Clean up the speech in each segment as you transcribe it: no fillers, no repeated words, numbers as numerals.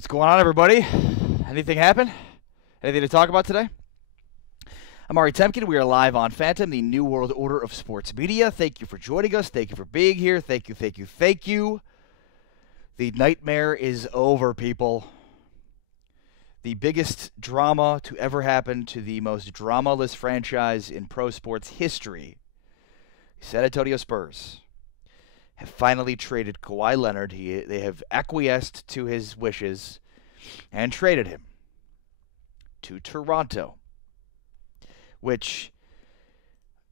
What's going on, everybody? Anything happen? Anything to talk about today? I'm Ari Temkin. We are live on Phantom, the New World Order of Sports Media. Thank you for joining us. Thank you for being here. Thank you, thank you, thank you. The nightmare is over, people. The biggest drama to ever happen to the most dramaless franchise in pro sports history, San Antonio Spurs, have finally traded Kawhi Leonard. They have acquiesced to his wishes and traded him to Toronto, which,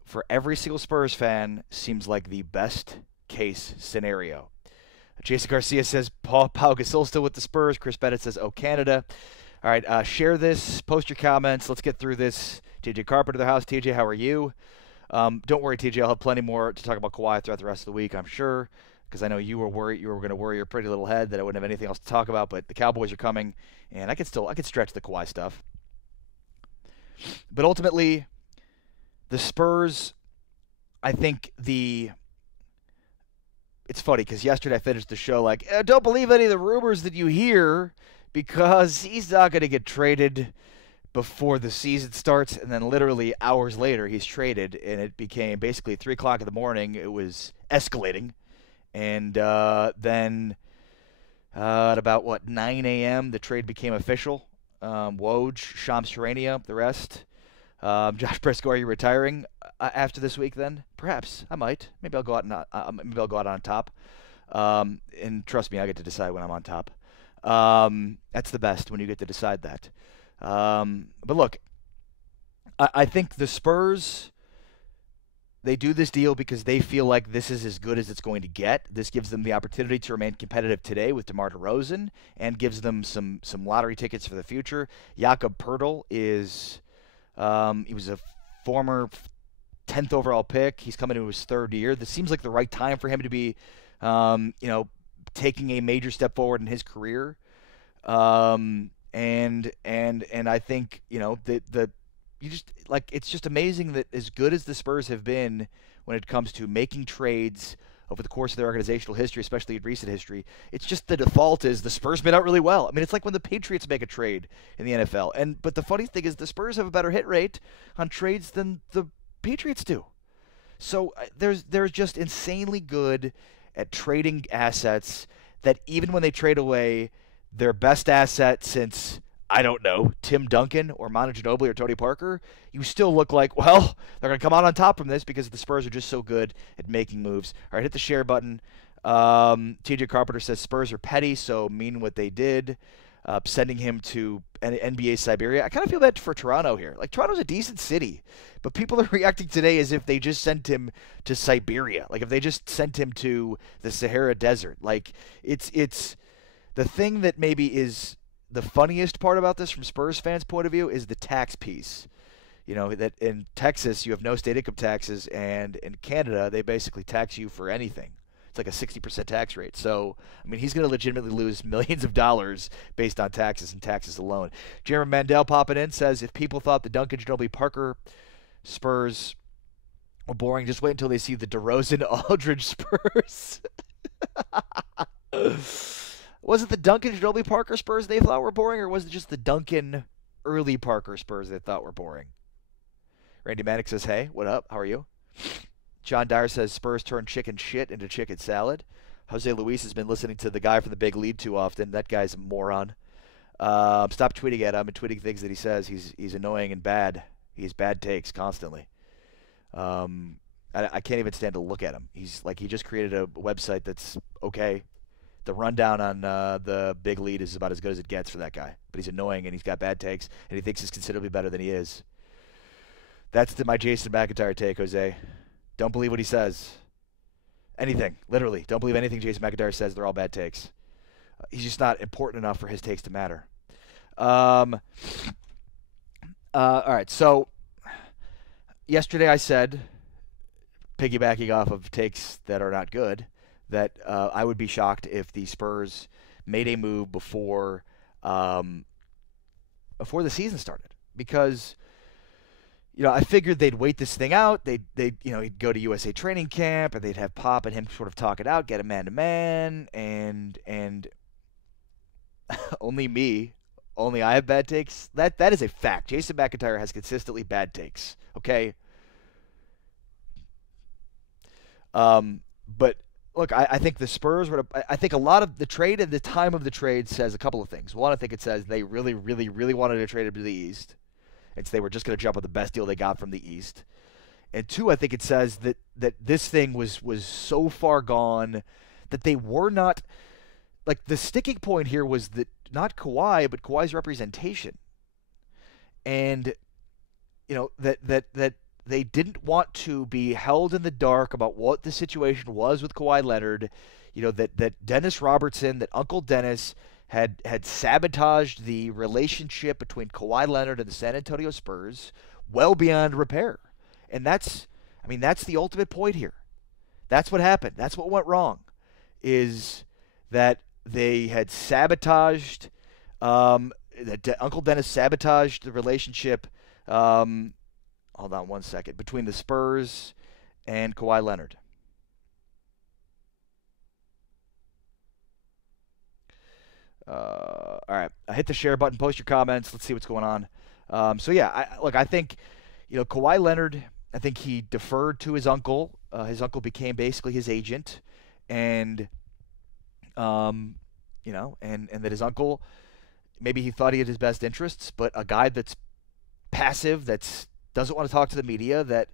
for every single Spurs fan, seems like the best case scenario. Jason Garcia says Pau Gasol still with the Spurs. Chris Bennett says, oh, Canada. All right, share this, post your comments. Let's get through this. TJ Carpenter, the house. TJ, how are you? Don't worry, TJ. I'll have plenty more to talk about Kawhi throughout the rest of the week, I'm sure, because I know you were worried. You were going to worry your pretty little head that I wouldn't have anything else to talk about. But the Cowboys are coming, and I could stretch the Kawhi stuff. But ultimately, the Spurs, I think it's funny because yesterday I finished the show like, don't believe any of the rumors that you hear because he's not going to get traded before the season starts. And then literally hours later, he's traded, and it became basically 3 o'clock in the morning. It was escalating. And then at about, 9 a.m., the trade became official. Woj, Shams Charania, the rest. Josh Briscoe, are you retiring after this week? Then perhaps I might. Maybe I'll go out on top. And trust me, I get to decide when I'm on top. That's the best when you get to decide that. But look, I think the Spurs, they do this deal because they feel like this is as good as it's going to get. This gives them the opportunity to remain competitive today with DeMar DeRozan and gives them some lottery tickets for the future. Jakob Poeltl is he was a former 10th overall pick. He's coming into his third year. This seems like the right time for him to be taking a major step forward in his career. And I think it's just amazing that as good as the Spurs have been when it comes to making trades over the course of their organizational history, especially in recent history, it's just the default is the Spurs made out really well. I mean, it's like when the Patriots make a trade in the NFL. But the funny thing is the Spurs have a better hit rate on trades than the Patriots do. So they're just insanely good at trading assets that even when they trade away their best asset since, I don't know, Tim Duncan or Manu Ginobili or Tony Parker, you still look like, well, they're going to come out on top from this because the Spurs are just so good at making moves. All right, hit the share button. TJ Carpenter says Spurs are petty, so mean what they did, sending him to NBA Siberia. I kind of feel bad for Toronto here. Like, Toronto's a decent city, but people are reacting today as if they just sent him to Siberia. Like, if they just sent him to the Sahara Desert. Like, it's the thing that maybe is the funniest part about this from Spurs fans' point of view is the tax piece. You know, that in Texas you have no state income taxes, and in Canada they basically tax you for anything. It's like a 60% tax rate. So, I mean, he's going to legitimately lose millions of dollars based on taxes and taxes alone. Jeremy Mandel popping in says, if people thought the Duncan, Ginobili, Parker Spurs were boring, just wait until they see the DeRozan, Aldridge Spurs. Was it the Duncan, Ginobili, Parker Spurs they thought were boring, or was it just the Duncan, early Parker Spurs they thought were boring? Randy Manick says, hey, what up? How are you? John Dyer says Spurs turn chicken shit into chicken salad. Jose Luis has been listening to the guy from the Big Lead too often. That guy's a moron. Stop tweeting at him and tweeting things that he says. He's annoying and bad. He has bad takes constantly. I can't even stand to look at him. He's like, he just created a website that's okay. The rundown on the Big Lead is about as good as it gets for that guy. But he's annoying, and he's got bad takes, and he thinks he's considerably better than he is. That's my Jason McIntyre take, Jose. Don't believe what he says. Anything, literally. Don't believe anything Jason McIntyre says. They're all bad takes. He's just not important enough for his takes to matter. All right, so yesterday I said, piggybacking off of takes that are not good, that I would be shocked if the Spurs made a move before the season started, because I figured they'd wait this thing out. He'd go to USA training camp, and they'd have Pop and him sort of talk it out, get a man-to-man, and Only me. Only I have bad takes. That is a fact. Jason McIntyre has consistently bad takes. Okay. But look, I think the Spurs would. I think a lot of the trade and the time of the trade says a couple of things. One, I think it says they really, really, really wanted to trade him to the East. It's they were just going to jump on the best deal they got from the East. And two, I think it says that this thing was so far gone that they were not like the sticking point here was that not Kawhi, but Kawhi's representation. And that they didn't want to be held in the dark about what the situation was with Kawhi Leonard. That Dennis Robertson, that Uncle Dennis had sabotaged the relationship between Kawhi Leonard and the San Antonio Spurs well beyond repair. And that's the ultimate point here. That's what happened. That's what went wrong, is that they had sabotaged, that Uncle Dennis sabotaged the relationship, hold on one second, between the Spurs and Kawhi Leonard. All right, hit the share button, post your comments. Let's see what's going on. I think, Kawhi Leonard, I think he deferred to his uncle. His uncle became basically his agent, and and that his uncle, maybe he thought he had his best interests, but a guy that's passive, that's doesn't want to talk to the media, that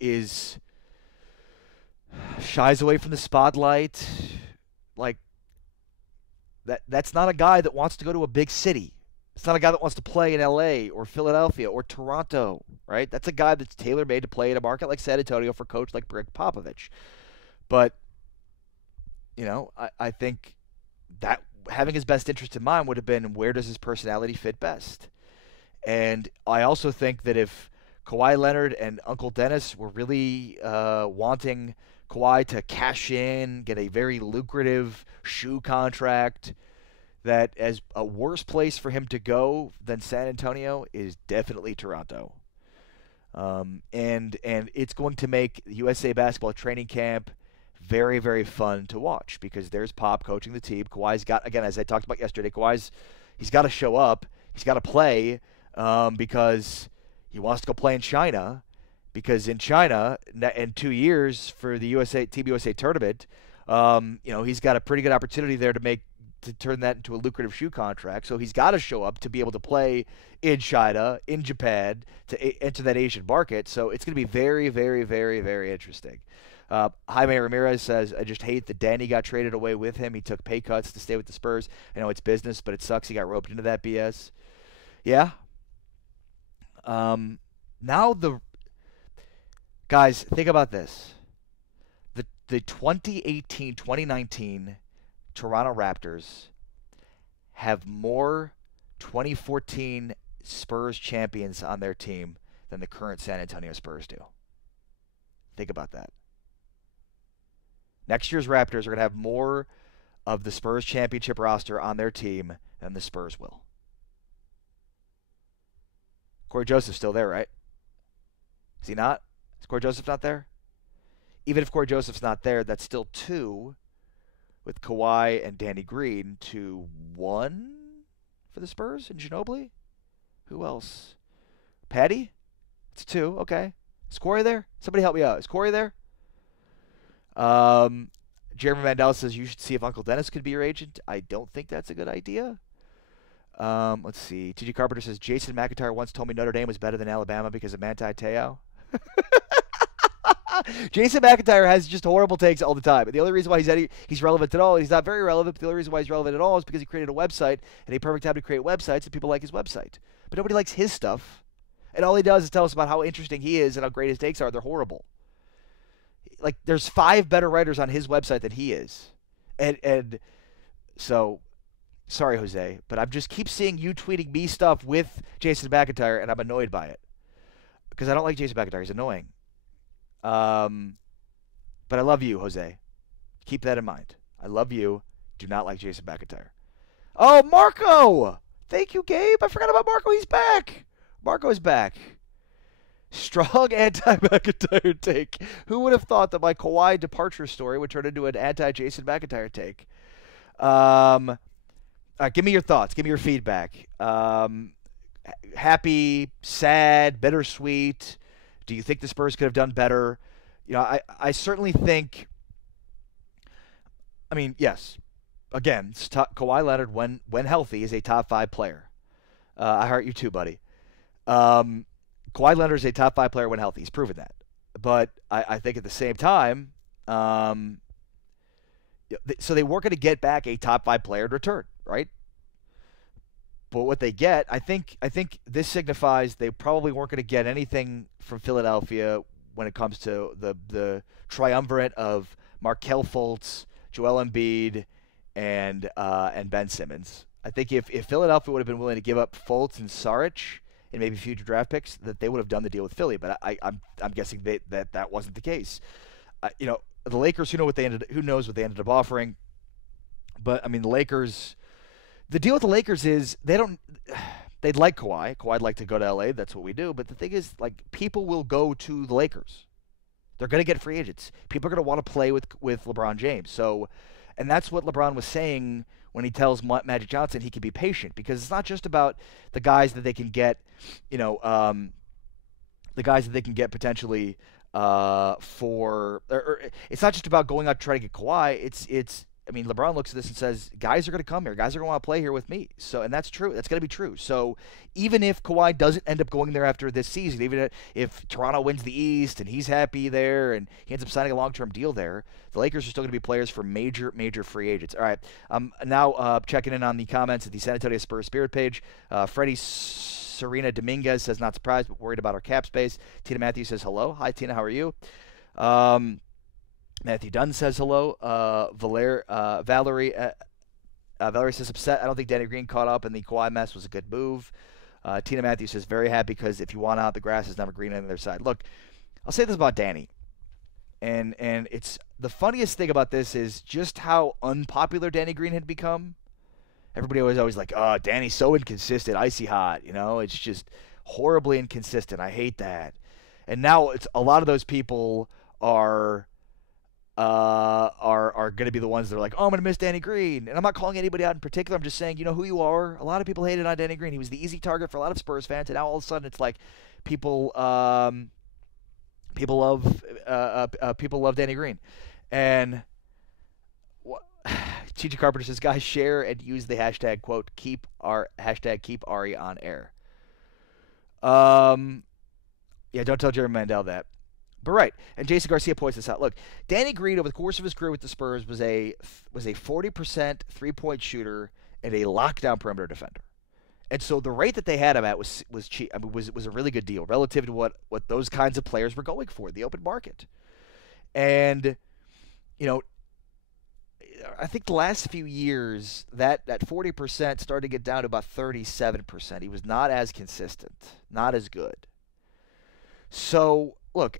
is shies away from the spotlight, like that's not a guy that wants to go to a big city. It's not a guy that wants to play in LA or Philadelphia or Toronto, right? That's a guy that's tailor-made to play in a market like San Antonio for a coach like Greg Popovich. But, I think that having his best interest in mind would have been, where does his personality fit best? And I also think that if Kawhi Leonard and Uncle Dennis were really wanting Kawhi to cash in, get a very lucrative shoe contract, that as a worse place for him to go than San Antonio is definitely Toronto. And it's going to make USA Basketball training camp very, very fun to watch, because there's Pop coaching the team. Kawhi's got, again, as I talked about yesterday, he's got to show up. He's got to play because he wants to go play in China, because in China, in 2 years for the Team USA tournament, he's got a pretty good opportunity there to turn that into a lucrative shoe contract. So he's got to show up to be able to play in China, in Japan, to enter that Asian market. So it's going to be very, very, very, very interesting. Jaime Ramirez says, I just hate that Danny got traded away with him. He took pay cuts to stay with the Spurs. I know it's business, but it sucks he got roped into that BS. Yeah. Guys, think about this. The 2018-2019 Toronto Raptors have more 2014 Spurs champions on their team than the current San Antonio Spurs do. Think about that. Next year's Raptors are going to have more of the Spurs championship roster on their team than the Spurs will. Corey Joseph's still there, right? Is he not? Is Corey Joseph not there? Even if Corey Joseph's not there, that's still 2 with Kawhi and Danny Green to 1 for the Spurs and Ginobili. Who else? Patty? It's 2. Okay. Is Corey there? Somebody help me out. Is Corey there? Jeremy Mandela says you should see if Uncle Dennis could be your agent. I don't think that's a good idea. Let's see. TG Carpenter says Jason McIntyre once told me Notre Dame was better than Alabama because of Manti Te'o. Jason McIntyre has just horrible takes all the time. And the only reason why he's relevant at all, he's not very relevant, but the only reason why he's relevant at all is because he created a website, and a perfect time to create websites, and people like his website. But nobody likes his stuff. And all he does is tell us about how interesting he is and how great his takes are. They're horrible. Like, there's 5 better writers on his website than he is. And so, sorry, Jose, but I just keep seeing you tweeting me stuff with Jason McIntyre, and I'm annoyed by it. Because I don't like Jason McIntyre. He's annoying. But I love you, Jose. Keep that in mind. I love you. Do not like Jason McIntyre. Oh, Marco! Thank you, Gabe. I forgot about Marco. He's back. Marco's back. Strong anti-McIntyre take. Who would have thought that my Kawhi departure story would turn into an anti-Jason McIntyre take? All right, give me your thoughts. Give me your feedback. Happy, sad, bittersweet. Do you think the Spurs could have done better? I certainly think. I mean, yes. Again, Kawhi Leonard, when healthy, is a top 5 player. I heart you too, buddy. Kawhi Leonard is a top 5 player when healthy. He's proven that. But I think at the same time, so they weren't going to get back a top 5 player in return, right? But what they get, I think this signifies they probably weren't going to get anything from Philadelphia when it comes to the triumvirate of Markelle Fultz, Joel Embiid, and Ben Simmons. I think if Philadelphia would have been willing to give up Fultz and Saric and maybe future draft picks, that they would have done the deal with Philly. But I'm guessing that wasn't the case. The Lakers, who knows what they ended up offering. But I mean, the Lakers. The deal with the Lakers is they'd like Kawhi. Kawhi'd like to go to LA. That's what we do. But the thing is, like, people will go to the Lakers. They're going to get free agents. People are going to want to play with LeBron James. So, and that's what LeBron was saying when he tells Magic Johnson he can be patient, because it's not just about the guys that they can get, the guys that they can get potentially for. Or it's not just about going out to try to get Kawhi. It's. I mean, LeBron looks at this and says, guys are going to come here. Guys are going to want to play here with me. So, and that's true. That's going to be true. So, even if Kawhi doesn't end up going there after this season, even if Toronto wins the East and he's happy there and he ends up signing a long-term deal there, the Lakers are still going to be players for major, major free agents. All right. Now checking in on the comments at the San Antonio Spurs Spirit page. Freddie Serena Dominguez says, not surprised, but worried about our cap space. Tina Matthews says, hello. Hi, Tina. How are you? Matthew Dunn says hello. Valerie says upset. I don't think Danny Green caught up, and the Kawhi mess was a good move. Tina Matthews says very happy because if you want out, the grass is never green on the other side. Look, I'll say this about Danny, and it's the funniest thing about this is just how unpopular Danny Green had become. Everybody was always like, "Oh, Danny's so inconsistent, icy hot." It's just horribly inconsistent. I hate that. And now it's a lot of those people are going to be the ones that are like, oh, I'm going to miss Danny Green. And I'm not calling anybody out in particular. I'm just saying, you know who you are. A lot of people hated on Danny Green. He was the easy target for a lot of Spurs fans. And now all of a sudden it's like people love Danny Green. And TJ Carpenter says, guys, share and use the hashtag, quote, keep Ari on air. Yeah, don't tell Jeremy Mandel that. But right, and Jason Garcia points this out. Look, Danny Green over the course of his career with the Spurs was a 40% three-point shooter and a lockdown perimeter defender. And so the rate that they had him at was cheap. I mean, was a really good deal relative to what those kinds of players were going for in the open market. And I think the last few years that 40% started to get down to about 37%. He was not as consistent, not as good. So look,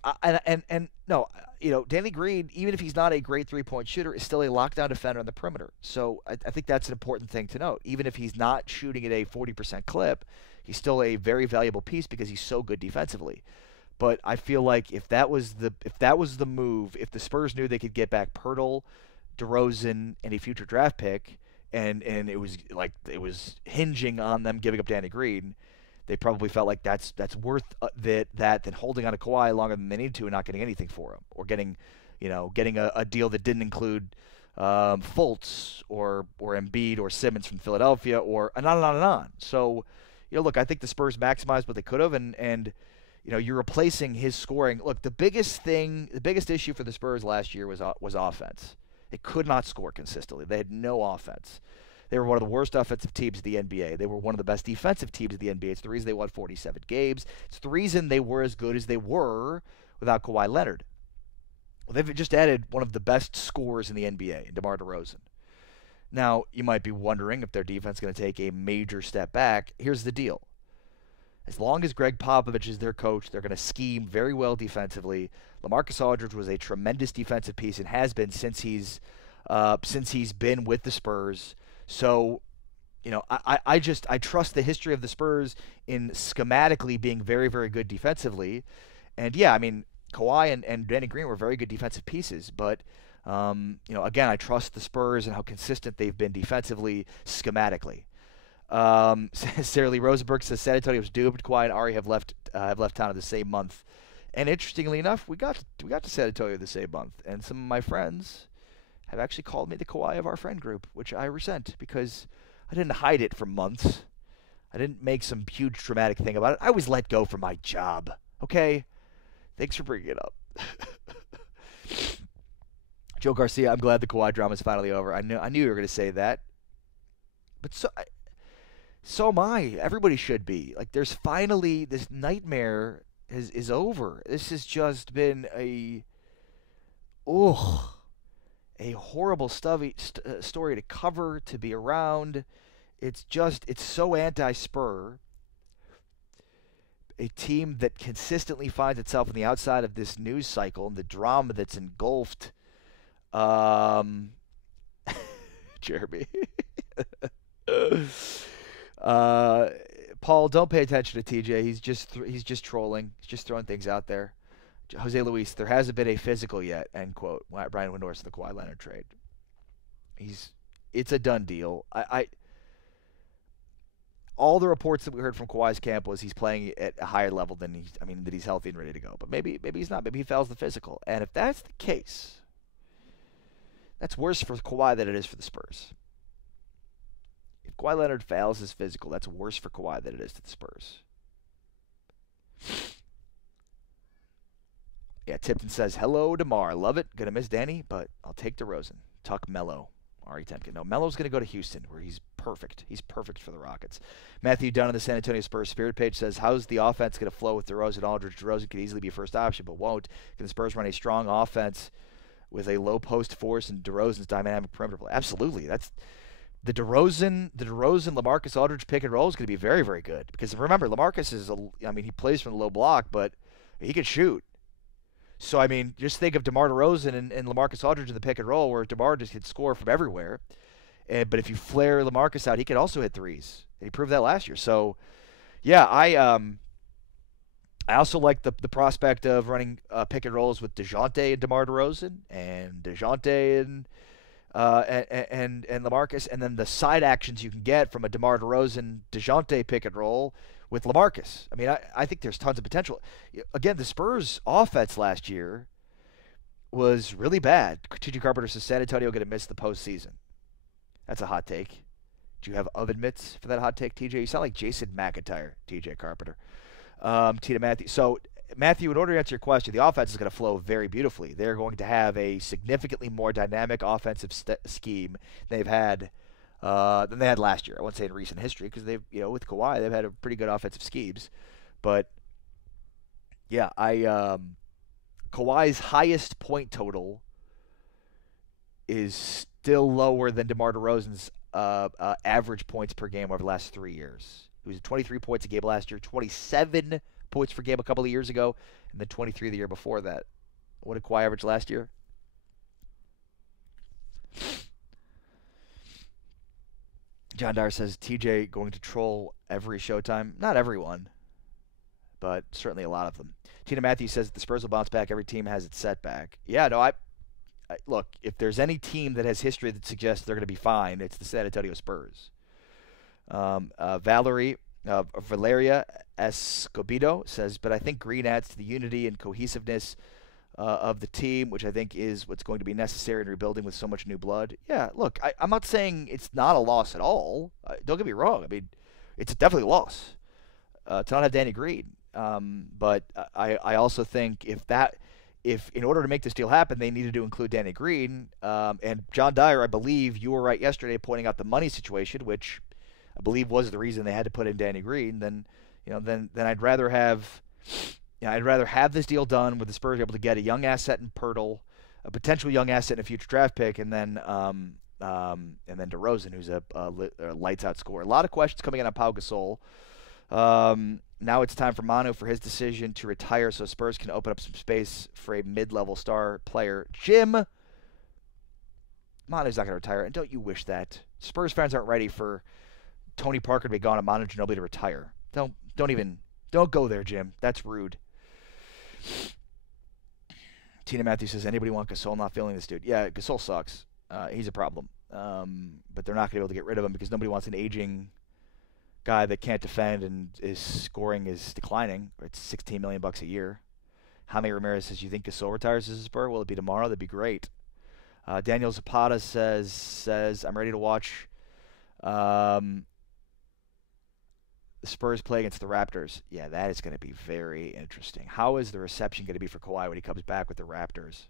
Danny Green, even if he's not a great three-point shooter, is still a lockdown defender on the perimeter. So I think that's an important thing to note. Even if he's not shooting at a 40% clip, he's still a very valuable piece because he's so good defensively. But I feel like if that was the move, if the Spurs knew they could get back Pirtle, DeRozan, and a future draft pick, and it was hinging on them giving up Danny Green, they probably felt like that's worth that than holding on to Kawhi longer than they needed to and not getting anything for him, or getting a deal that didn't include Fultz or Embiid or Simmons from Philadelphia, or and on and on and on. So, look, I think the Spurs maximized what they could have, and you're replacing his scoring. Look, the biggest issue for the Spurs last year was offense. They could not score consistently. They had no offense. They were one of the worst offensive teams in the NBA. They were one of the best defensive teams in the NBA. It's the reason they won 47 games. It's the reason they were as good as they were without Kawhi Leonard. Well, they've just added one of the best scorers in the NBA, DeMar DeRozan. Now, you might be wondering if their defense is going to take a major step back. Here's the deal. As long as Greg Popovich is their coach, they're going to scheme very well defensively. LaMarcus Aldridge was a tremendous defensive piece and has been since he's been with the Spurs. So, I trust the history of the Spurs in schematically being very, very good defensively. And yeah, I mean, Kawhi and Danny Green were very good defensive pieces, but Again, I trust the Spurs and how consistent they've been defensively, schematically. Sarah Lee Rosenberg says San Antonio was doomed. Kawhi and Ari have left town in the same month. And interestingly enough, we got to San Antonio the same month, and some of my friends have actually called me the Kawhi of our friend group, which I resent because I didn't hide it for months. I didn't make some huge dramatic thing about it. I was let go from my job. Okay? Thanks for bringing it up. Joe Garcia, I'm glad the Kawhi drama is finally over. I knew you were going to say that. But so am I. Everybody should be. Like, there's finally, this nightmare is over. This has just been a horrible story to cover, to be around. It's so anti-Spur. A team that consistently finds itself on the outside of this news cycle and the drama that's engulfed. Jeremy. Paul, don't pay attention to TJ. He's just trolling. He's just throwing things out there. Jose Luis, there hasn't been a physical yet. End quote. Brian Windhorst, the Kawhi Leonard trade. It's a done deal. All the reports that we heard from Kawhi's camp was he's playing at a higher level than that he's healthy and ready to go. But maybe he's not. Maybe he fails the physical. And if that's the case, that's worse for Kawhi than it is for the Spurs. If Kawhi Leonard fails his physical, that's worse for Kawhi than it is to the Spurs. Yeah, Tipton says, hello, DeMar. Love it. Gonna miss Danny, but I'll take DeRozan. Tuck Mello. Ari Temkin. No, Melo's going to go to Houston, where he's perfect. He's perfect for the Rockets. Matthew Dunn on the San Antonio Spurs Spirit page says, how's the offense going to flow with DeRozan Aldridge? DeRozan could easily be a first option, but won't. Can the Spurs run a strong offense with a low post force and DeRozan's dynamic perimeter play? Absolutely. That's the DeRozan LaMarcus Aldridge pick and roll is going to be very, very good. Because remember, LaMarcus he plays from the low block, but he can shoot. So, just think of DeMar DeRozan and LaMarcus Aldridge in the pick and roll where DeMar just can score from everywhere. But if you flare LaMarcus out, he can also hit threes. And he proved that last year. So, yeah, I also like the prospect of running pick and rolls with DeJounte and DeMar DeRozan and DeJounte and LaMarcus. And then the side actions you can get from a DeMar DeRozan, DeJounte pick and roll with LaMarcus. I think there's tons of potential. Again, the Spurs' offense last year was really bad. TJ Carpenter says San Antonio going to miss the postseason. That's a hot take. Do you have oven mitts for that hot take, TJ? You sound like Jason McIntyre, TJ Carpenter. Tina Matthew. So, Matthew, in order to answer your question, the offense is going to flow very beautifully. They're going to have a significantly more dynamic offensive scheme than they had last year. I wouldn't say in recent history because they've, with Kawhi, they've had a pretty good offensive schemes. But yeah, Kawhi's highest point total is still lower than DeMar DeRozan's average points per game over the last 3 years. He was at 23 points a game last year, 27 points per game a couple of years ago, and then 23 the year before that. What did Kawhi average last year? John Dyer says, TJ going to troll every Showtime. Not everyone, but certainly a lot of them. Tina Matthews says the Spurs will bounce back. Every team has its setback. Yeah, no, I look, if there's any team that has history that suggests they're going to be fine, it's the San Antonio Spurs. Valeria Escobedo says, but I think Green adds to the unity and cohesiveness of the team, which I think is what's going to be necessary in rebuilding with so much new blood. Yeah, look, I'm not saying it's not a loss at all. Don't get me wrong. It's definitely a loss to not have Danny Green. But I also think if in order to make this deal happen, they needed to include Danny Green. And John Dyer, I believe you were right yesterday pointing out the money situation, which I believe was the reason they had to put in Danny Green. Then I'd rather have. I'd rather have this deal done with the Spurs able to get a young asset in Pirtle, a potential young asset in a future draft pick, and then DeRozan, who's a lights out scorer. A lot of questions coming in on Pau Gasol. Now it's time for Manu for his decision to retire, so Spurs can open up some space for a mid-level star player. Jim, Manu's not going to retire, and don't you wish that? Spurs fans aren't ready for Tony Parker to be gone and Manu Ginobili to retire. Don't go there, Jim. That's rude. Tina Matthews says, anybody want Gasol? Not feeling this dude. Yeah, Gasol sucks. He's a problem. But they're not going to be able to get rid of him because nobody wants an aging guy that can't defend and his scoring is declining. It's $16 million a year. Jaime Ramirez says, you think Gasol retires as a Spur? Will it be tomorrow? That'd be great. Daniel Zapata says I'm ready to watch the Spurs play against the Raptors. Yeah, that is going to be very interesting. How is the reception going to be for Kawhi when he comes back with the Raptors?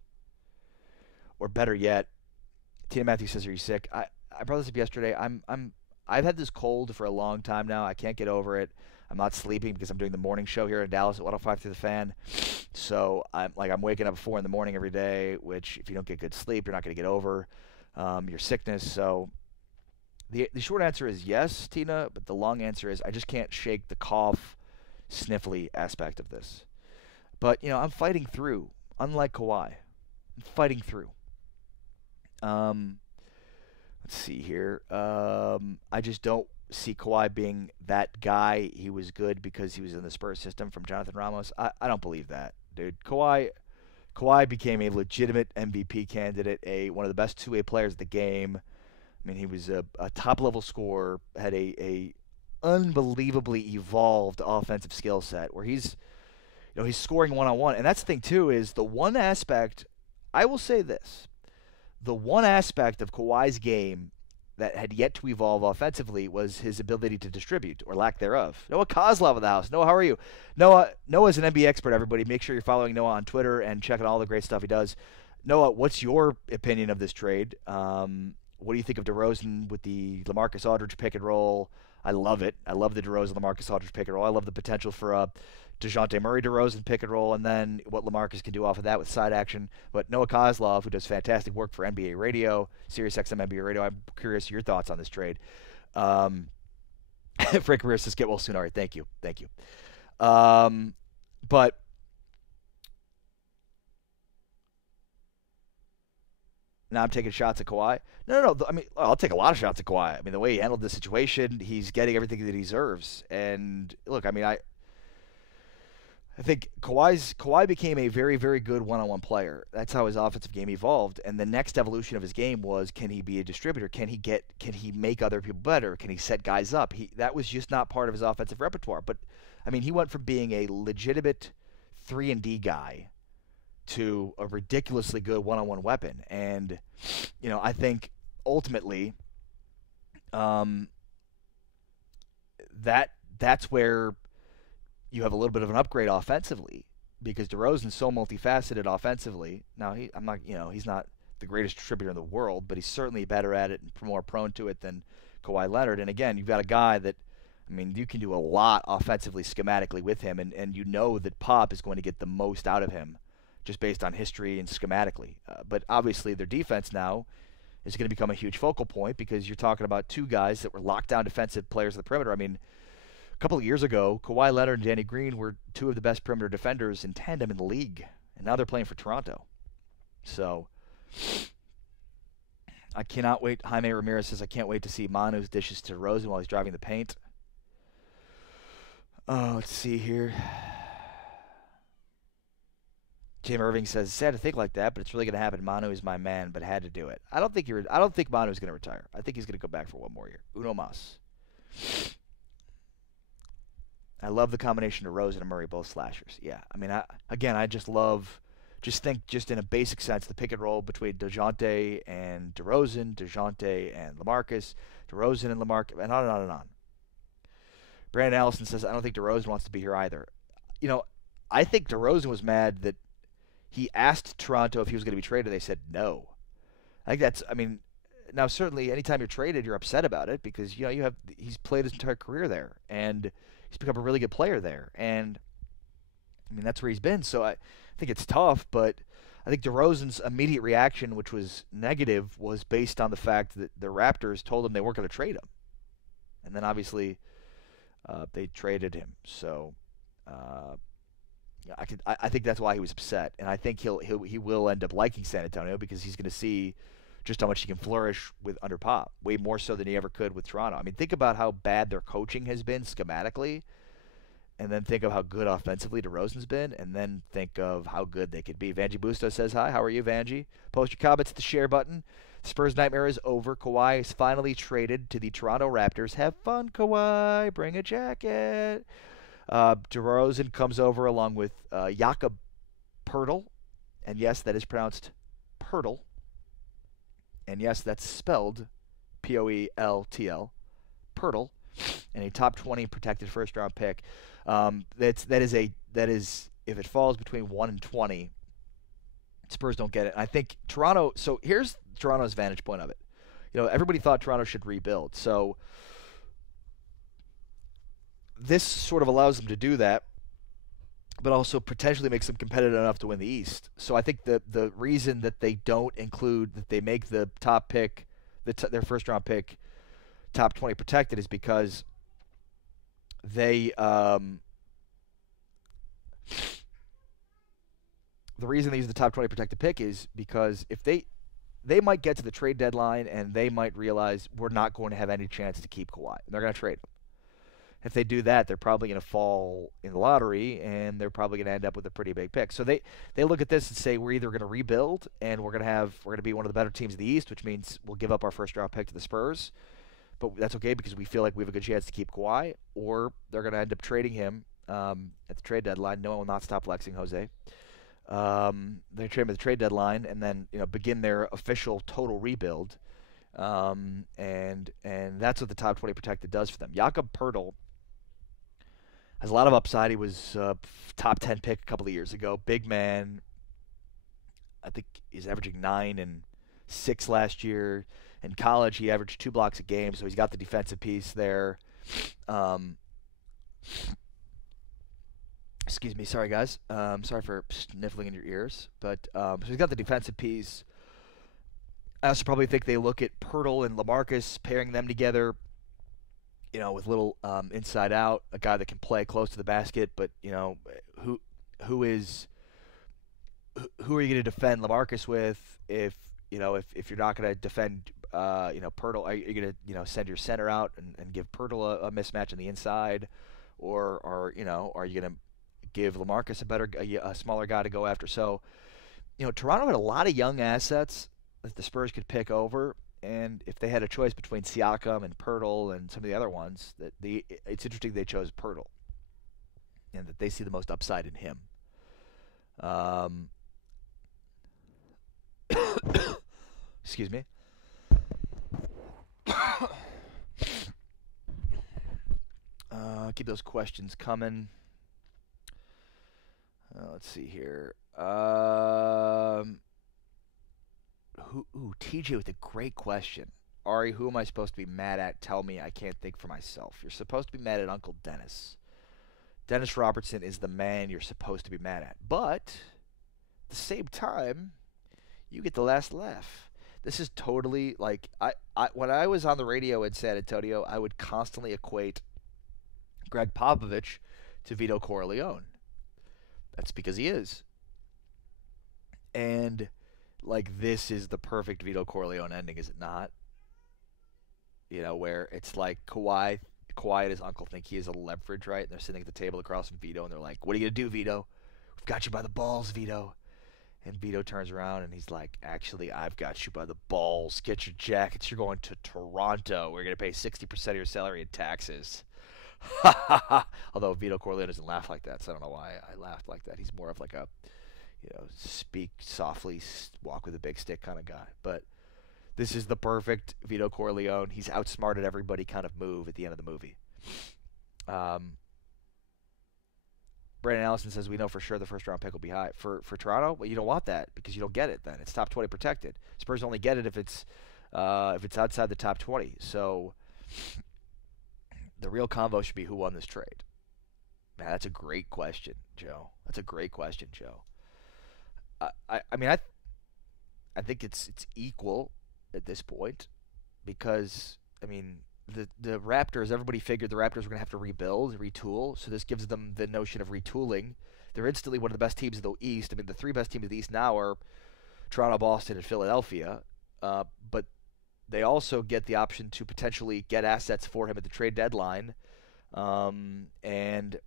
Or better yet, Tina Matthews says, are you sick? I brought this up yesterday. I've had this cold for a long time now. I can't get over it. I'm not sleeping because I'm doing the morning show here in Dallas at 105 through the Fan. So I'm waking up at 4 in the morning every day, which if you don't get good sleep, you're not going to get over your sickness. So the short answer is yes, Tina, but the long answer is I just can't shake the cough, sniffly aspect of this. But, I'm fighting through, unlike Kawhi. I'm fighting through. Let's see here. I just don't see Kawhi being that guy. He was good because he was in the Spurs system from Jonathan Ramos. I don't believe that, dude. Kawhi became a legitimate MVP candidate, one of the best two-way players of the game. I mean, he was a top-level scorer, had a unbelievably evolved offensive skill set where he's scoring one-on-one. And that's the thing, too, is the one aspect, I will say this, the one aspect of Kawhi's game that had yet to evolve offensively was his ability to distribute, or lack thereof. Noah Kozlov in the house. Noah, how are you? Noah's an NBA expert, everybody. Make sure you're following Noah on Twitter and checking all the great stuff he does. Noah, what's your opinion of this trade? What do you think of DeRozan with the LaMarcus Aldridge pick and roll? I love it. I love the DeRozan-LaMarcus Aldridge pick and roll. I love the potential for a DeJounte Murray-DeRozan pick and roll, and then what LaMarcus can do off of that with side action. But Noah Kozlov, who does fantastic work for NBA Radio, SiriusXM NBA Radio, I'm curious your thoughts on this trade. Frank Ramirez says, get well soon. All right, thank you. But now I'm taking shots at Kawhi. No. I mean, I'll take a lot of shots at Kawhi. I mean, the way he handled the situation, he's getting everything that he deserves. And look, I mean, I think Kawhi became a very, very good one-on-one player. That's how his offensive game evolved. And the next evolution of his game was, can he be a distributor? Can he make other people better? Can he set guys up? That was just not part of his offensive repertoire. But I mean, he went from being a legitimate 3-and-D guy to a ridiculously good one-on-one weapon. And I think ultimately that's where you have a little bit of an upgrade offensively, because DeRozan's so multifaceted offensively. Now, he's not the greatest distributor in the world, but he's certainly better at it and more prone to it than Kawhi Leonard. And again, you've got a guy that, I mean, you can do a lot offensively, schematically with him, and you know that Pop is going to get the most out of him just based on history and schematically. But obviously their defense now is going to become a huge focal point, because you're talking about two guys that were lockdown defensive players of the perimeter. I mean, a couple of years ago, Kawhi Leonard and Danny Green were two of the best perimeter defenders in tandem in the league, and now they're playing for Toronto. So I cannot wait. Jaime Ramirez says, I can't wait to see Manu's dishes to DeRozan while he's driving the paint. Oh, let's see here. Jim Irving says, sad to think like that, but it's really going to happen. Manu is my man, but had to do it. I don't think Manu's going to retire. I think he's going to go back for one more year. Uno mas. I love the combination of Rose and Murray, both slashers. Yeah, I mean, I just think in a basic sense, the pick and roll between DeJounte and DeRozan, DeJounte and LaMarcus, DeRozan and LaMarcus, and on and on and on. Brandon Allison says, I don't think DeRozan wants to be here either. I think DeRozan was mad that he asked Toronto if he was going to be traded. They said no. I think now certainly anytime you're traded, you're upset about it, because he's played his entire career there, and he's become a really good player there, and I mean that's where he's been. So I think it's tough, but I think DeRozan's immediate reaction, which was negative, was based on the fact that the Raptors told him they weren't going to trade him, and then obviously they traded him. So I think that's why he was upset, and I think he will end up liking San Antonio, because he's going to see just how much he can flourish with under Pop, way more so than he ever could with Toronto. I mean, think about how bad their coaching has been schematically, and then think of how good offensively DeRozan's been, and then think of how good they could be. Vanji Busto says hi. How are you, Vanji? Post your comments at the share button. Spurs nightmare is over. Kawhi is finally traded to the Toronto Raptors. Have fun, Kawhi. Bring a jacket. DeRozan comes over along with Jakob Poeltl. And yes, that is pronounced Poeltl. And yes, that's spelled Poeltl. Poeltl. And a top 20 protected first round pick. That is if it falls between 1 and 20, Spurs don't get it. I think Toronto. So here's Toronto's vantage point of it. Everybody thought Toronto should rebuild. So this sort of allows them to do that, but also potentially makes them competitive enough to win the East. So I think the reason that they don't include that they make the top pick, their first round pick, top 20 protected is because they the reason they use the top 20 protected pick is because if they might get to the trade deadline and they might realize we're not going to have any chance to keep Kawhi. And they're going to trade him. If they do that, they're probably going to fall in the lottery, and they're probably going to end up with a pretty big pick. So they look at this and say we're either going to rebuild and we're going to be one of the better teams in the East, which means we'll give up our first round pick to the Spurs, but that's okay because we feel like we have a good chance to keep Kawhi, or they're going to end up trading him at the trade deadline. No one will not stop flexing, Jose. They trade him at the trade deadline and then begin their official total rebuild, and that's what the top 20 protected does for them. Jakob Poeltl has a lot of upside. He was top 10 pick a couple of years ago. Big man. I think he's averaging 9 and 6 last year. In college, he averaged 2 blocks a game, so he's got the defensive piece there. Excuse me, sorry guys. Sorry for sniffling in your ears, but so he's got the defensive piece. I also probably think they look at Poeltl and LaMarcus, pairing them together, with little inside out, a guy that can play close to the basket, but who are you going to defend LaMarcus with if you're not going to defend Poeltl? Are you going to send your center out and give Poeltl a mismatch on the inside, or are you going to give LaMarcus a smaller guy to go after? So Toronto had a lot of young assets that the Spurs could pick over. And if they had a choice between Siakam and Poeltl and some of the other ones, it's interesting they chose Poeltl, and that they see the most upside in him. Excuse me. Keep those questions coming. Let's see here. TJ with a great question. Ari, who am I supposed to be mad at? Tell me. I can't think for myself. You're supposed to be mad at Uncle Dennis. Dennis Robertson is the man you're supposed to be mad at. But at the same time, you get the last laugh. This is totally like when I was on the radio in San Antonio, I would constantly equate Greg Popovich to Vito Corleone. That's because he is. And this is the perfect Vito Corleone ending, is it not? Where it's like Kawhi and his uncle think he has a leverage, right? And they're sitting at the table across from Vito, and they're like, "What are you gonna do, Vito? We've got you by the balls, Vito." And Vito turns around and he's like, "Actually, I've got you by the balls. Get your jackets. You're going to Toronto. We're gonna pay 60% of your salary in taxes." Although Vito Corleone doesn't laugh like that, so I don't know why I laughed like that. He's more of like a speak softly, walk with a big stick kind of guy. But this is the perfect Vito Corleone. He's outsmarted everybody kind of move at the end of the movie. Brandon Allison says, we know for sure the first round pick will be high. For Toronto, well, you don't want that because you don't get it then. It's top 20 protected. Spurs only get it if it's outside the top 20. So the real convo should be who won this trade. Man, that's a great question, Joe. That's a great question, Joe. I mean, I think it's equal at this point because, I mean, the Raptors, everybody figured the Raptors were going to have to rebuild, retool, so this gives them the notion of retooling. They're instantly one of the best teams in the East. I mean, the 3 best teams in the East now are Toronto, Boston, and Philadelphia, but they also get the option to potentially get assets for him at the trade deadline, and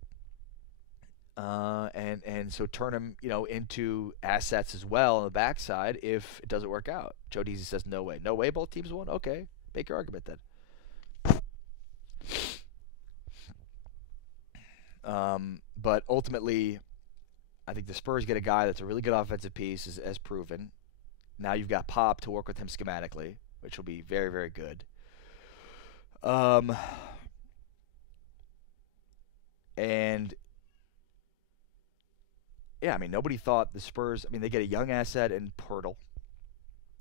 and so turn him, into assets as well on the backside if it doesn't work out. Joe Deasy says no way. No way both teams won? Okay, make your argument then. But ultimately, I think the Spurs get a guy that's a really good offensive piece, as proven. Now you've got Pop to work with him schematically, which will be very, very good. And yeah, I mean, nobody thought the Spurs. I mean, they get a young asset in Pirtle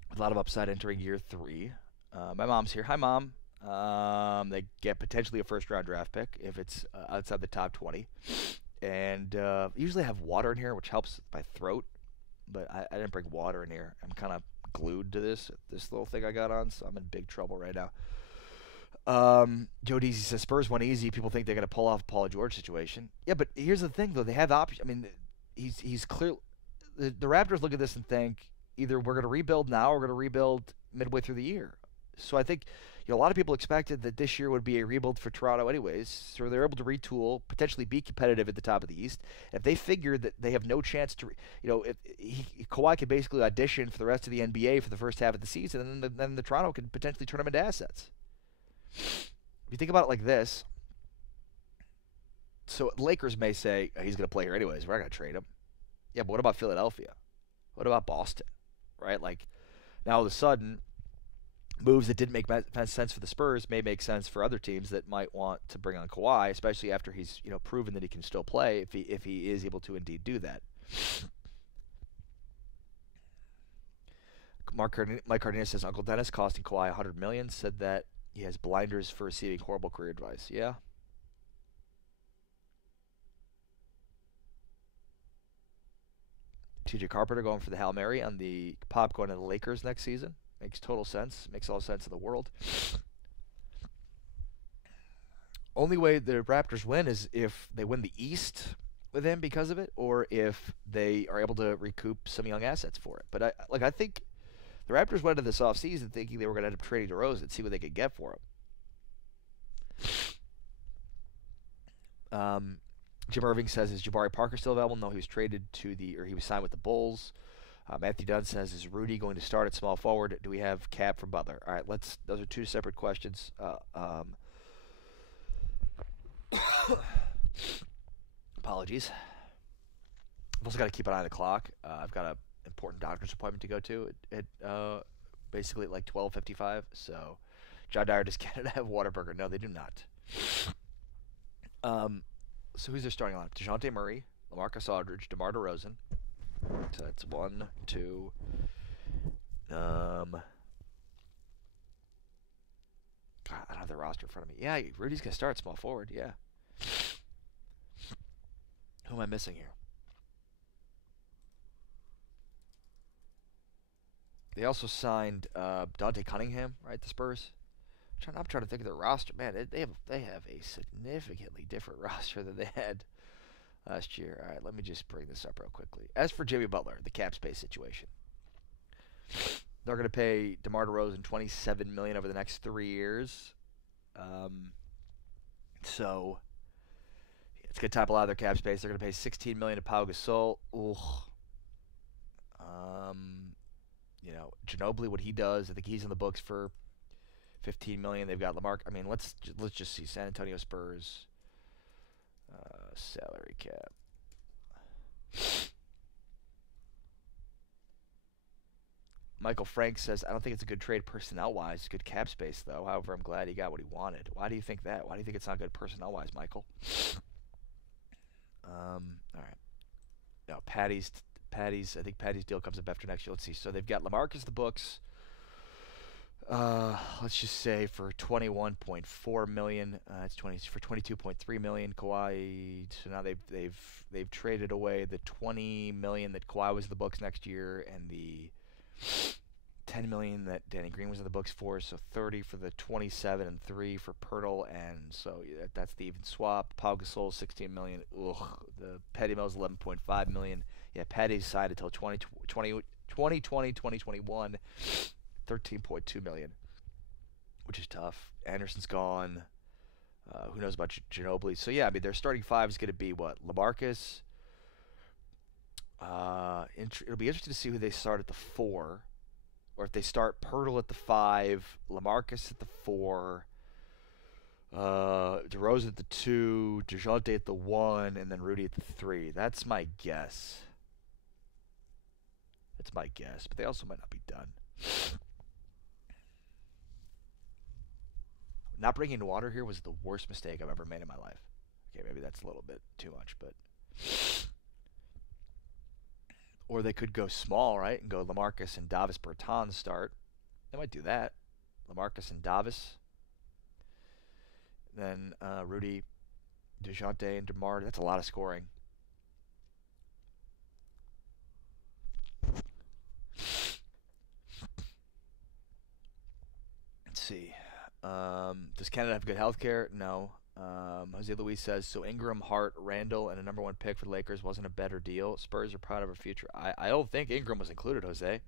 with a lot of upside entering year 3. My mom's here. Hi, Mom. They get potentially a first-round draft pick if it's outside the top 20. And usually have water in here, which helps my throat. But I didn't bring water in here. I'm kind of glued to this little thing I got on, so I'm in big trouble right now. Joe Deasy says Spurs won easy. People think they're going to pull off a Paul George situation. Yeah, but here's the thing, though. They have options. I mean, he's clear. The Raptors look at this and think either we're going to rebuild now or we're going to rebuild midway through the year. So I think a lot of people expected that this year would be a rebuild for Toronto anyways. So they're able to retool, potentially be competitive at the top of the East. If they figure that they have no chance to, if Kawhi could basically audition for the rest of the NBA for the first half of the season, and then the Toronto could potentially turn him into assets. If you think about it like this, so Lakers may say he's going to play here anyways. We're not going to trade him. Yeah, but what about Philadelphia? What about Boston? Right? Like, now all of a sudden, moves that didn't make sense for the Spurs may make sense for other teams that might want to bring on Kawhi, especially after he's proven that he can still play if he is able to indeed do that. Mike Cardenas says Uncle Dennis costing Kawhi $100 million, said that he has blinders for receiving horrible career advice. Yeah. TJ Carpenter going for the Hail Mary on the Pop going to the Lakers next season. Makes total sense. Makes all sense in the world. Only way the Raptors win is if they win the East with him because of it, or if they are able to recoup some young assets for it. But I think the Raptors went into this offseason thinking they were going to end up trading DeRozan and see what they could get for him. Jim Irving says, is Jabari Parker still available? No, he was traded he was signed with the Bulls. Anthony Dunn says, is Rudy going to start at small forward? Do we have cap for Butler? All right, those are two separate questions. Apologies. I've also got to keep an eye on the clock. I've got an important doctor's appointment to go to at basically at like 12:55. So John Dyer does Canada have Whataburger? No, they do not. So who's their starting lineup? DeJounte Murray, LaMarcus Aldridge, DeMar DeRozan. So that's 1, 2. God, I don't have the roster in front of me. Yeah, Rudy's gonna start small forward. Yeah. Who am I missing here? They also signed Dante Cunningham, right? The Spurs. I'm trying to think of their roster. Man, they have a significantly different roster than they had last year. All right, let me just bring this up real quickly. As for Jimmy Butler, the cap space situation, they're going to pay DeMar DeRozan $27 million over the next 3 years. So it's going to top a lot of their cap space. They're going to pay $16 million to Pau Gasol. Ginobili, what he does, I think he's in the books for $15 million. They've got Lamar. I mean, let's just see San Antonio Spurs salary cap. Michael Frank says, I don't think it's a good trade personnel-wise. Good cap space, though. However, I'm glad he got what he wanted. Why do you think that? Why do you think it's not good personnel-wise, Michael? All right. No, Patty's. I think Patty's deal comes up after next year. Let's see. So they've got LaMarcus the books. Let's just say for $21.4 million. It's for $22.3 million. Kawhi. So now they've traded away the $20 million that Kawhi was in the books next year, and the $10 million that Danny Green was in the books for. So 30 for the 27 and 3 for Pirtle, and so that's the even swap. Pau Gasol $16 million. Ugh. The Patty Mills $11.5 million. Yeah, Patty's signed until 2021. $13.2 million, which is tough. Anderson's gone. Who knows about Ginobili? So yeah, I mean their starting five is going to be what? LaMarcus, It'll be interesting to see who they start at the 4, or if they start Pirtle at the 5, LaMarcus at the 4, DeRozan at the 2, DeJounte at the 1, and then Rudy at the 3. That's my guess. That's my guess, but they also might not be done. Not bringing water here was the worst mistake I've ever made in my life. Okay, maybe that's a little bit too much, but... Or they could go small, right, and go LaMarcus and Davis Bertans start. They might do that. LaMarcus and Davis. Then Rudy, DeJounte, and DeMar. That's a lot of scoring. Let's see. Does Canada have good health care? No. Jose Luis says, so Ingram, Hart, Randall, and a number 1 pick for the Lakers wasn't a better deal. Spurs are proud of our future. I don't think Ingram was included, Jose.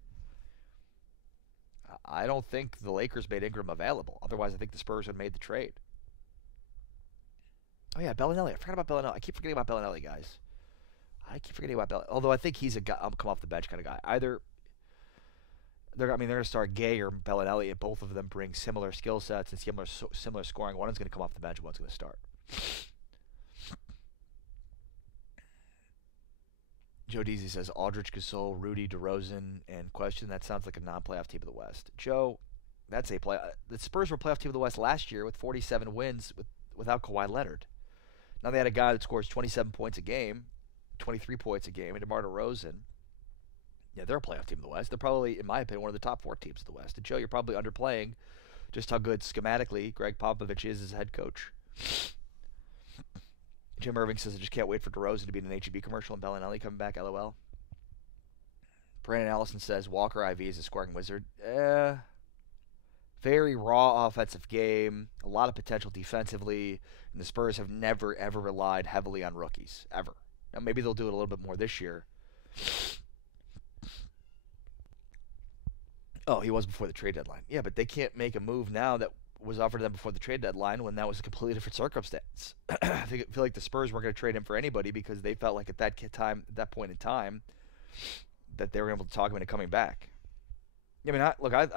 I don't think the Lakers made Ingram available. Otherwise, I think the Spurs would have made the trade. Oh, yeah, Bellinelli. I forgot about Bellinelli. I keep forgetting about Bellinelli, guys. I keep forgetting about Bellinelli. Although I think he's a guy, come off the bench kind of guy. Either... they're going to start Gay or Bellinelli, and both of them bring similar skill sets and similar scoring. One is going to come off the bench, one's going to start. Joe Deasy says Aldridge, Gasol, Rudy, DeRozan, and question. That sounds like a non-playoff team of the West. Joe, that's a play. The Spurs were a playoff team of the West last year with 47 wins without Kawhi Leonard. Now they had a guy that scores 27 points a game, 23 points a game, and DeMar DeRozan. Yeah, they're a playoff team in the West. They're probably, in my opinion, one of the top 4 teams in the West. And Joe, you're probably underplaying just how good schematically Greg Popovich is as head coach. Jim Irving says, I just can't wait for DeRozan to be in an H-E-B commercial and Bellinelli coming back, LOL. Brandon Allison says, Walker IV is a scoring wizard. Very raw offensive game, a lot of potential defensively, and the Spurs have never, ever relied heavily on rookies, ever. Now, maybe they'll do it a little bit more this year. Oh, he was before the trade deadline. Yeah, but they can't make a move now that was offered to them before the trade deadline when that was a completely different circumstance. I feel like the Spurs weren't going to trade him for anybody because they felt like at that point in time, that they were able to talk him into coming back. I mean, I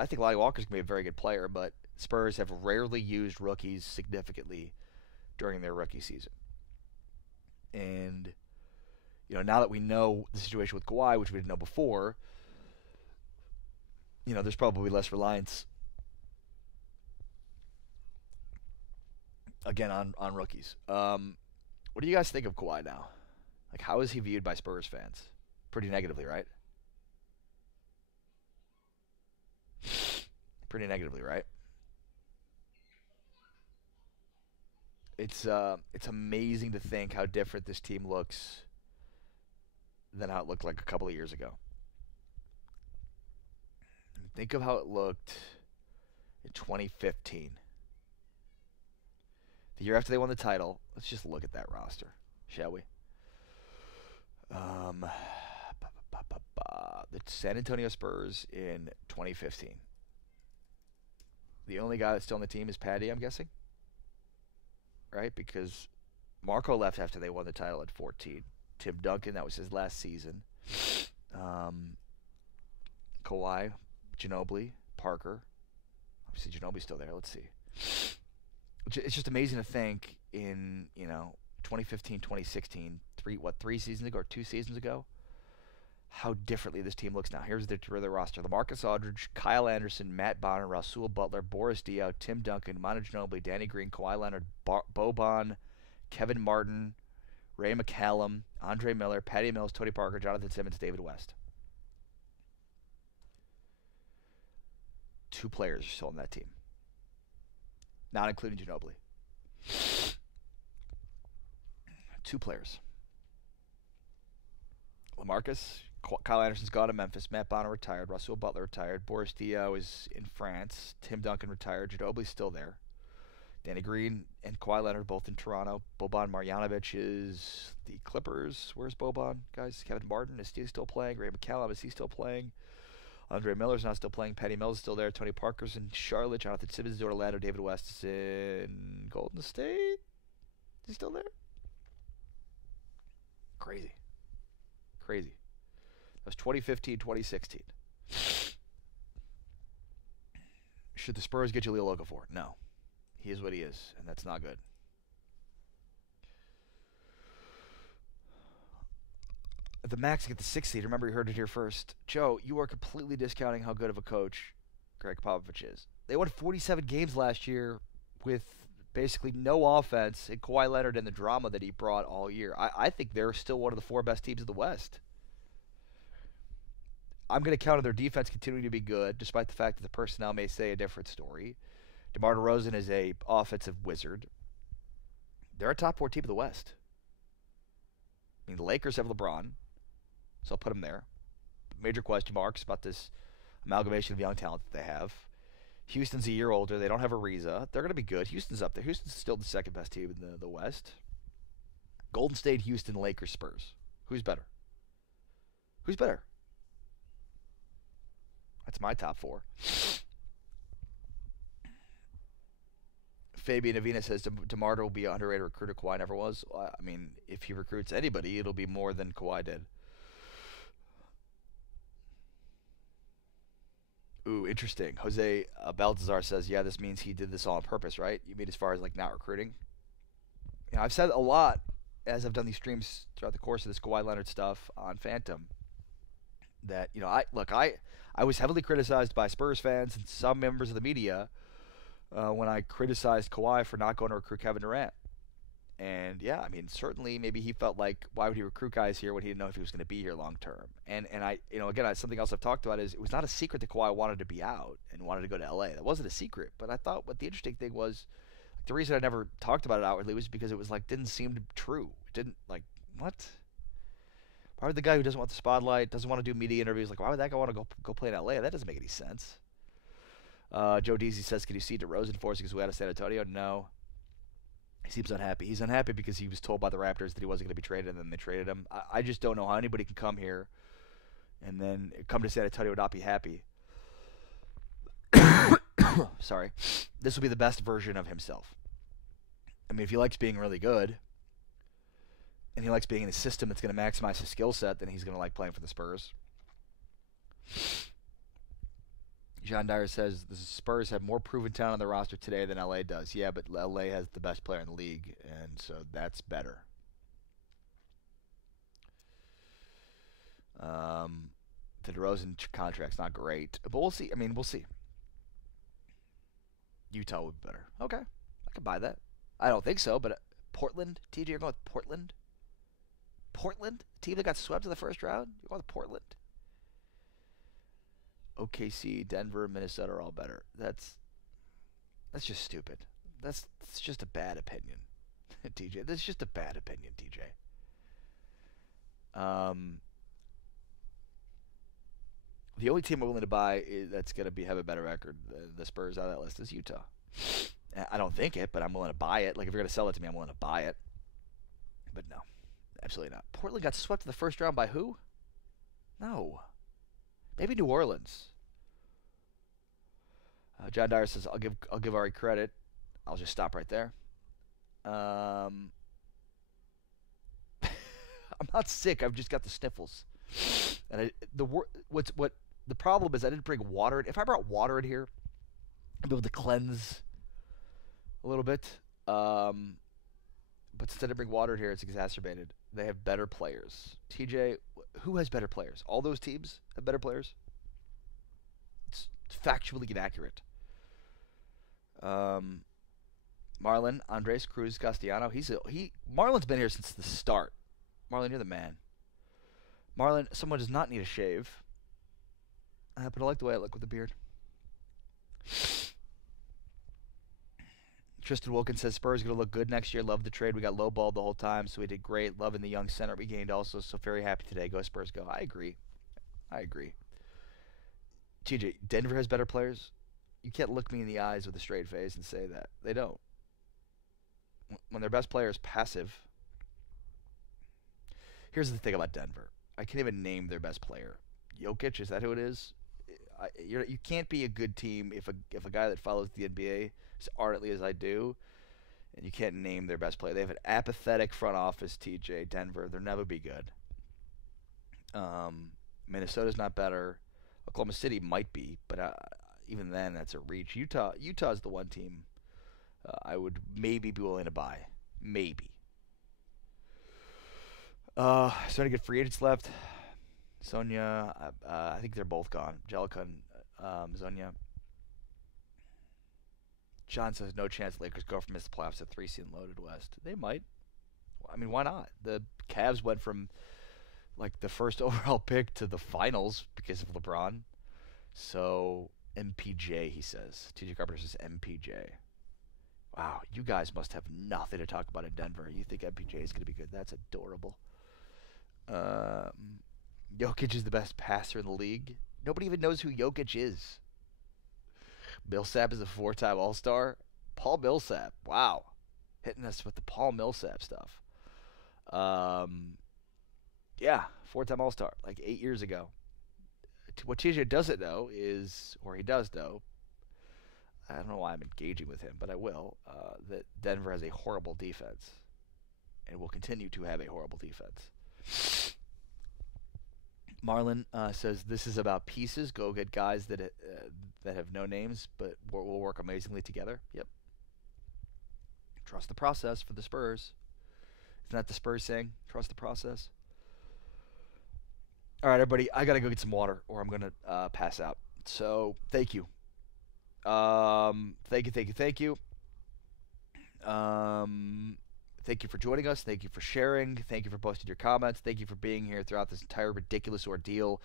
think Lonnie Walker's going to be a very good player, but Spurs have rarely used rookies significantly during their rookie season. And, now that we know the situation with Kawhi, which we didn't know before, there's probably less reliance, again, on rookies. What do you guys think of Kawhi now? Like, how is he viewed by Spurs fans? Pretty negatively, right? Pretty negatively, right? It's amazing to think how different this team looks than how it looked like a couple of years ago. Think of how it looked in 2015. The year after they won the title. Let's just look at that roster, shall we? The San Antonio Spurs in 2015. The only guy that's still on the team is Patty, I'm guessing. Right? Because Marco left after they won the title at 14. Tim Duncan, that was his last season. Kawhi, Ginobili, Parker. Obviously, Ginobili's still there. Let's see. It's just amazing to think in, 2015, 2016, 3 seasons ago or 2 seasons ago, how differently this team looks now. Here's their roster. LaMarcus Aldridge, Kyle Anderson, Matt Bonner, Rasul Butler, Boris Diaw, Tim Duncan, Manu Ginobili, Danny Green, Kawhi Leonard, Boban, Kevin Martin, Ray McCallum, Andre Miller, Patty Mills, Tony Parker, Jonathan Simmons, David West. 2 players are still on that team. Not including Ginobili. 2 players. LaMarcus, Kyle Anderson's gone to Memphis. Matt Bonner retired. Rasul Butler retired. Boris Diaw is in France. Tim Duncan retired. Ginobili's still there. Danny Green and Kawhi Leonard both in Toronto. Boban Marjanovic is the Clippers. Where's Boban, guys? Kevin Martin, is he still playing? Ray McCallum, is he still playing? Andre Miller's not still playing. Patty Mills is still there. Tony Parker's in Charlotte. Jonathan Simmons is in Orlando. David West is in Golden State. Is he still there? Crazy. That was 2015, 2016. Should the Spurs get Jahlil Okafor? No. He is what he is, and that's not good. The Max get the 6th seed. Remember, you heard it here first. Joe, you are completely discounting how good of a coach Greg Popovich is. They won 47 games last year with basically no offense and Kawhi Leonard and the drama that he brought all year. I think they're still one of the 4 best teams in the West. I'm going to count on their defense continuing to be good, despite the fact that the personnel may say a different story. DeMar DeRozan is a offensive wizard. They're a top 4 team in the West. I mean, the Lakers have LeBron, so I'll put them there. Major question marks about this amalgamation of young talent that they have. Houston's a year older. They don't have Ariza. They're going to be good. Houston's up there. Houston's still the 2nd best team in the West. Golden State, Houston, Lakers, Spurs. Who's better? Who's better? That's my top 4. Fabian Avina says DeMar will be an underrated recruiter. Kawhi never was. I mean, if he recruits anybody, it'll be more than Kawhi did. Ooh, interesting. Jose Baltazar says, yeah, this means he did this all on purpose, right? You mean as far as like not recruiting? You know, I've said a lot as I've done these streams throughout the course of this Kawhi Leonard stuff on Phantom that, you know, I was heavily criticized by Spurs fans and some members of the media when I criticized Kawhi for not going to recruit Kevin Durant. And yeah, I mean, certainly maybe he felt like, why would he recruit guys here when he didn't know if he was going to be here long term? And I, you know, again, something else I've talked about is it was not a secret that Kawhi wanted to be out and wanted to go to LA. That wasn't a secret. But I thought what the interesting thing was, the reason I never talked about it outwardly was because it was like didn't seem true. It didn't like what? Why would the guy who doesn't want the spotlight, doesn't want to do media interviews, like why would that guy want to go play in LA? That doesn't make any sense. Joe Deasy says, can you see DeRozan forcing his way out of San Antonio? No. He seems unhappy. He's unhappy because he was told by the Raptors that he wasn't going to be traded, and then they traded him. I just don't know how anybody can come here and then come to San Antonio and not be happy. Sorry. This will be the best version of himself. I mean, if he likes being really good, and he likes being in a system that's going to maximize his skill set, then he's going to like playing for the Spurs. John Dyer says the Spurs have more proven talent on their roster today than LA does. Yeah, but LA has the best player in the league, and so that's better. The DeRozan contract's not great, but we'll see. I mean, we'll see. Utah would be better. Okay, I can buy that. I don't think so, but Portland? TJ, you're going with Portland? Portland? Team that got swept in the first round? You're going with Portland? OKC, Denver, Minnesota are all better. That's just stupid. That's just a bad opinion, TJ. That's just a bad opinion, TJ. The only team I'm willing to buy that's going to have a better record than the Spurs on that list is Utah. I don't think it, but I'm willing to buy it. Like, if you're going to sell it to me, I'm willing to buy it. But no, absolutely not. Portland got swept in the first round by who? No. Maybe New Orleans. John Dyer says, I'll give Ari credit. I'll just stop right there. I'm not sick. I've just got the sniffles. And the problem is I didn't bring water. If I brought water in here, I'd be able to cleanse a little bit. But instead of bring water in here, it's exacerbated. They have better players. TJ, who has better players? All those teams have better players? It's factually inaccurate. Marlon, Andres, Cruz, Castellano. Marlon's been here since the start. Marlon, you're the man. Marlon, someone does not need a shave. But I like the way I look with the beard. Tristan Wilkins says Spurs going to look good next year. Love the trade. We got lowballed the whole time, so we did great. Loving the young center we gained also. So very happy today. Go Spurs, go. I agree. TJ, Denver has better players. You can't look me in the eyes with a straight face and say that. They don't. When their best player is passive. Here's the thing about Denver. I can't even name their best player. Jokic, is that who it is? You can't be a good team if a guy that follows the NBA as ardently as I do, and you can't name their best player. They have an apathetic front office, TJ. Denver, they'll never be good. Minnesota's not better. Oklahoma City might be, but even then, that's a reach. Utah's the one team I would maybe be willing to buy. Maybe. So any good free agents left? Sonia, I think they're both gone. Jellica and Zonia. John says no chance Lakers go from miss the playoffs to 3 seed loaded West. They might. I mean, why not? The Cavs went from like the first overall pick to the finals because of LeBron. So MPJ, he says. TJ Carpenter says MPJ. Wow, you guys must have nothing to talk about in Denver. You think MPJ is going to be good? That's adorable. Jokic is the best passer in the league. Nobody even knows who Jokic is. Millsap is a 4-time All-Star. Paul Millsap, wow, hitting us with the Paul Millsap stuff. Yeah, 4-time All-Star, like 8 years ago. What TJ doesn't know is, or he does know, I don't know why I'm engaging with him, but I will, that Denver has a horrible defense and will continue to have a horrible defense. Marlon says, this is about pieces. Go get guys that have no names, but will work amazingly together. Yep. Trust the process for the Spurs. Isn't that the Spurs saying? Trust the process. All right, everybody. I got to go get some water or I'm going to pass out. So, thank you. Thank you. Thank you for joining us. Thank you for sharing. Thank you for posting your comments. Thank you for being here throughout this entire ridiculous ordeal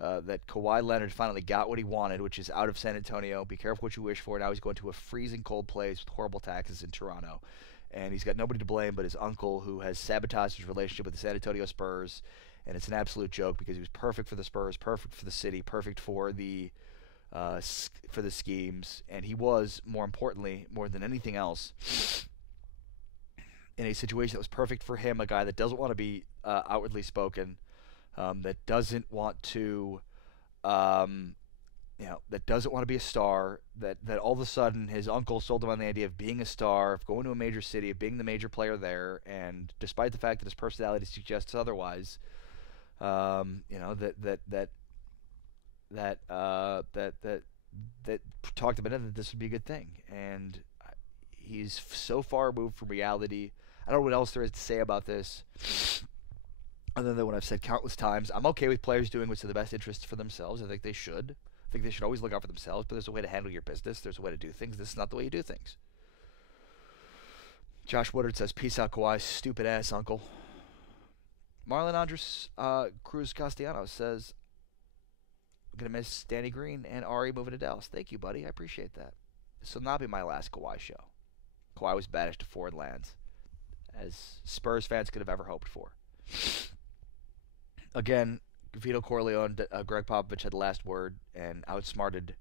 that Kawhi Leonard finally got what he wanted, which is out of San Antonio. Be careful what you wish for. Now he's going to a freezing cold place with horrible taxes in Toronto. And he's got nobody to blame but his uncle, who has sabotaged his relationship with the San Antonio Spurs. And it's an absolute joke because he was perfect for the Spurs, perfect for the city, perfect for the schemes. And he was, more importantly, more than anything else, in a situation that was perfect for him, a guy that doesn't want to be outwardly spoken, that doesn't want to, that doesn't want to be a star, that all of a sudden his uncle sold him on the idea of being a star, of going to a major city, of being the major player there, and despite the fact that his personality suggests otherwise, that talked about it, that this would be a good thing, and he's so far removed from reality. I don't know what else there is to say about this, other than what I've said countless times. I'm okay with players doing what's in the best interest for themselves. I think they should. I think they should always look out for themselves, but there's a way to handle your business. There's a way to do things. This is not the way you do things. Josh Woodard says, peace out, Kawhi, stupid ass uncle. Marlon Andres Cruz Castellanos says, I'm going to miss Danny Green and Ari moving to Dallas. Thank you, buddy. I appreciate that. This will not be my last Kawhi show. Kawhi was banished to foreign lands, as Spurs fans could have ever hoped for. Again, Vito Corleone, Greg Popovich had the last word and outsmarted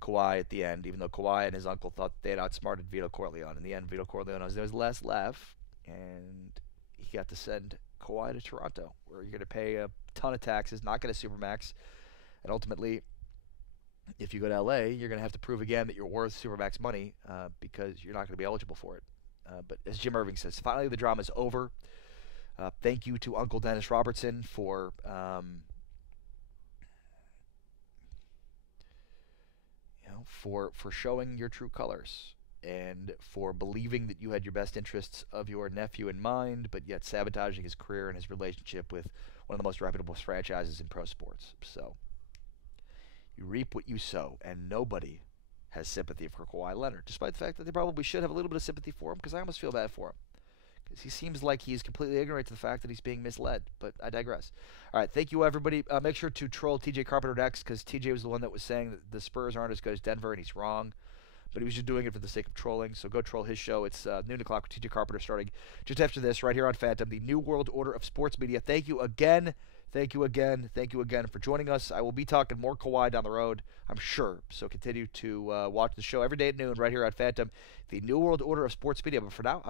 Kawhi at the end, even though Kawhi and his uncle thought they had outsmarted Vito Corleone. In the end, Vito Corleone was his last laugh, and he got to send Kawhi to Toronto, where you're going to pay a ton of taxes, not get a Supermax, and ultimately, if you go to LA, you're going to have to prove again that you're worth Supermax money because you're not going to be eligible for it. But as Jim Irving says, finally the drama is over. Thank you to Uncle Dennis Robertson for for showing your true colors and for believing that you had your best interests of your nephew in mind, but yet sabotaging his career and his relationship with one of the most reputable franchises in pro sports. So you reap what you sow, and nobody has sympathy for Kawhi Leonard, despite the fact that they probably should have a little bit of sympathy for him, because I almost feel bad for him. Because he seems like he's completely ignorant to the fact that he's being misled, but I digress. All right, thank you, everybody. Make sure to troll TJ Carpenter next, because TJ was the one that was saying that the Spurs aren't as good as Denver, and he's wrong. But he was just doing it for the sake of trolling, so go troll his show. It's noon o'clock with TJ Carpenter starting just after this, right here on Phantom, the New World Order of Sports Media. Thank you again. Thank you again for joining us. I will be talking more Kawhi down the road, I'm sure. So continue to watch the show every day at noon right here on Phantom, the New World Order of Sports Media. But for now,